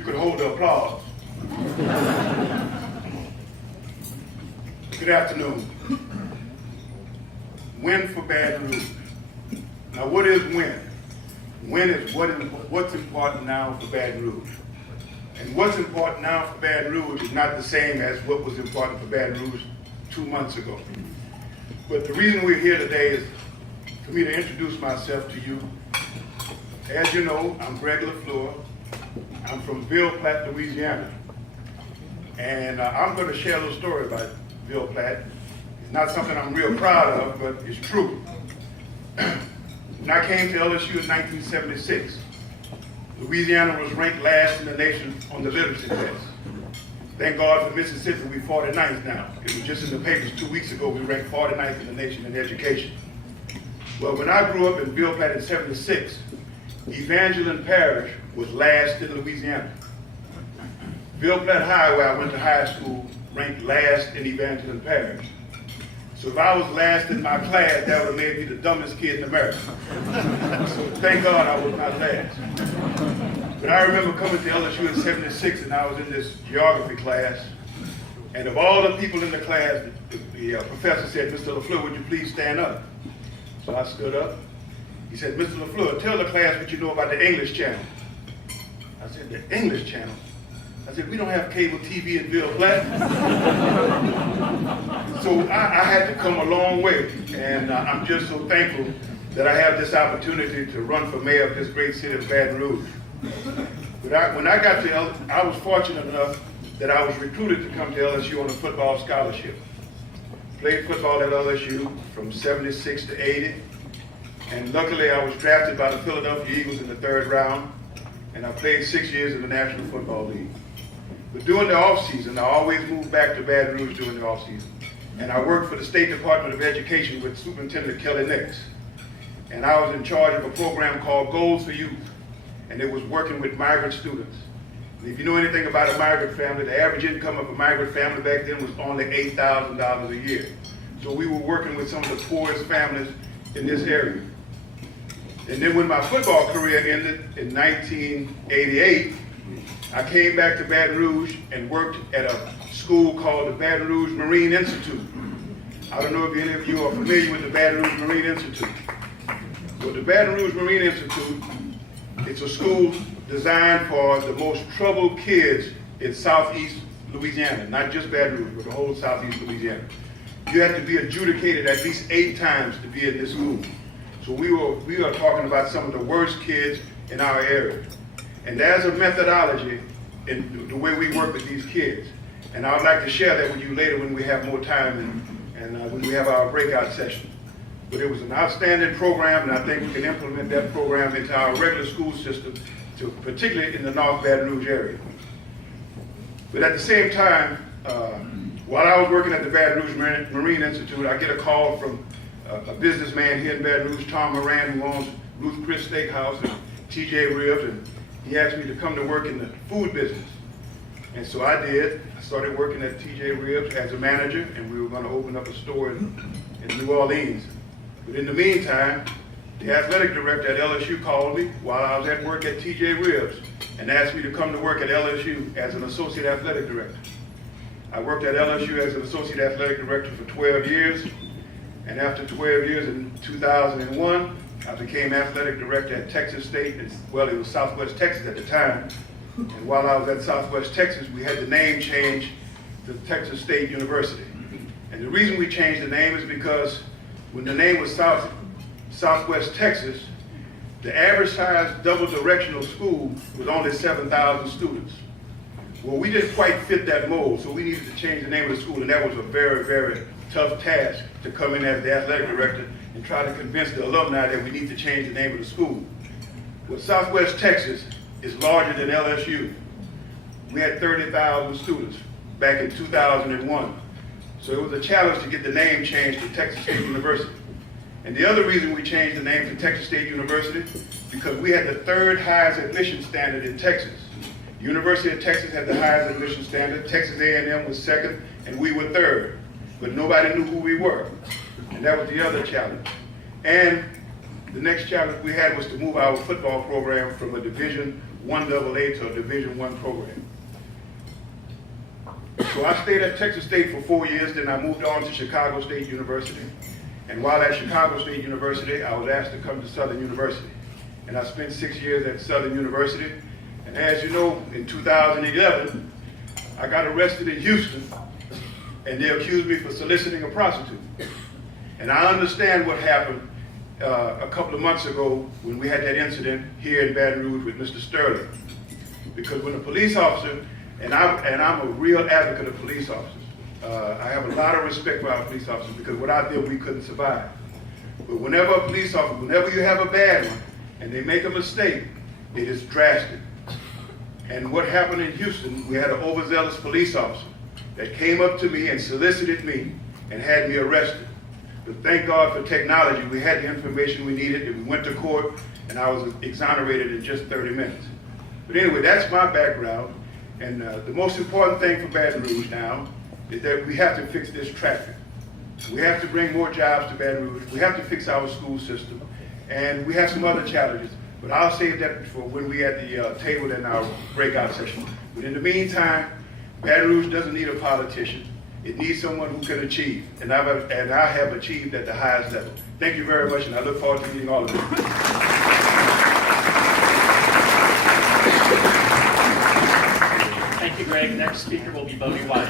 You could hold the applause. Good afternoon. Win for Baton Rouge. Now, what is win? Win is what's important now for Baton Rouge. And what's important now for Baton Rouge is not the same as what was important for Baton Rouge 2 months ago. But the reason we're here today is for me to introduce myself to you. As you know, I'm Greg LaFleur. I'm from Ville Platte, Louisiana. And I'm going to share a little story about Ville Platte. It's not something I'm real proud of, but it's true. When I came to LSU in 1976, Louisiana was ranked last in the nation on the literacy test. Thank God for Mississippi, we're 49th now. It was just in the papers 2 weeks ago, we ranked 49th in the nation in education. Well, when I grew up in Ville Platte in 76, Evangeline Parish was last in Louisiana. Ville Platte High, where I went to high school, ranked last in Evangeline Parish. So if I was last in my class, that would have made me the dumbest kid in America. So thank God I was not last. But I remember coming to LSU in 76 and I was in this geography class. And of all the people in the class, the professor said, Mr. LaFleur, would you please stand up? So I stood up. He said, Mr. LaFleur, tell the class what you know about the English channel. I said, the English channel? I said, we don't have cable TV in Ville Platte. So I had to come a long way, and I'm just so thankful that I have this opportunity to run for mayor of this great city of Baton Rouge. But when I got to I was fortunate enough that I was recruited to come to LSU on a football scholarship. Played football at LSU from 76 to 80, and luckily I was drafted by the Philadelphia Eagles in the 3rd round, and I played 6 years in the National Football League. But during the off-season, I always moved back to Baton Rouge during the off-season. And I worked for the State Department of Education with Superintendent Kelly Nix. And I was in charge of a program called Goals for Youth. And it was working with migrant students. And if you know anything about a migrant family, the average income of a migrant family back then was only $8,000 a year. So we were working with some of the poorest families in this area. And then when my football career ended in 1988, I came back to Baton Rouge and worked at a school called the Baton Rouge Marine Institute. I don't know if any of you are familiar with the Baton Rouge Marine Institute. Well, the Baton Rouge Marine Institute, it's a school designed for the most troubled kids in southeast Louisiana, not just Baton Rouge, but the whole southeast Louisiana. You have to be adjudicated at least 8 times to be in this school. So we are talking about some of the worst kids in our area. And there's a methodology in the way we work with these kids. And I would like to share that with you later when we have more time and when we have our breakout session. But it was an outstanding program, and I think we can implement that program into our regular school system, particularly in the North Baton Rouge area. But at the same time, while I was working at the Baton Rouge Marine Institute, I get a call from a businessman here in Baton Rouge, Tom Moran, who owns Ruth Chris Steakhouse and TJ Ribs, and he asked me to come to work in the food business. And so I did. I started working at TJ Ribs as a manager, and we were going to open up a store in New Orleans. But in the meantime, the athletic director at LSU called me while I was at work at TJ Ribs and asked me to come to work at LSU as an associate athletic director. I worked at LSU as an associate athletic director for 12 years, and after 12 years in 2001, I became athletic director at Texas State. Well, it was Southwest Texas at the time. And while I was at Southwest Texas, we had the name change to Texas State University. And the reason we changed the name is because when the name was Southwest Texas, the average size double directional school was only 7,000 students. Well, we didn't quite fit that mold, so we needed to change the name of the school, and that was a very, very tough task to come in as the athletic director and try to convince the alumni that we need to change the name of the school. Well, Southwest Texas is larger than LSU. We had 30,000 students back in 2001. So it was a challenge to get the name changed to Texas State University. And the other reason we changed the name to Texas State University, because we had the 3rd highest admission standard in Texas. University of Texas had the highest admission standard, Texas A&M was 2nd, and we were 3rd. But nobody knew who we were. And that was the other challenge. And the next challenge we had was to move our football program from a Division I AA to a Division I program. So I stayed at Texas State for 4 years, then I moved on to Chicago State University. And while at Chicago State University, I was asked to come to Southern University. And I spent 6 years at Southern University. And as you know, in 2011, I got arrested in Houston, and they accused me for soliciting a prostitute. And I understand what happened a couple of months ago when we had that incident here in Baton Rouge with Mr. Sterling. Because when a police officer, and I'm a real advocate of police officers. I have a lot of respect for our police officers because without them we couldn't survive. But whenever a police officer, whenever you have a bad one and they make a mistake, it is drastic. And what happened in Houston, we had an overzealous police officer that came up to me and solicited me and had me arrested. But thank God for technology, we had the information we needed, and we went to court, and I was exonerated in just 30 minutes. But anyway, that's my background. And the most important thing for Baton Rouge now is that we have to fix this traffic. We have to bring more jobs to Baton Rouge. We have to fix our school system. And we have some other challenges. But I'll save that for when we're at the table in our breakout session. But in the meantime, Baton Rouge doesn't need a politician. It needs someone who can achieve. And I have achieved at the highest level. Thank you very much, and I look forward to meeting all of you. Thank you, Greg. Next speaker will be Bodie White.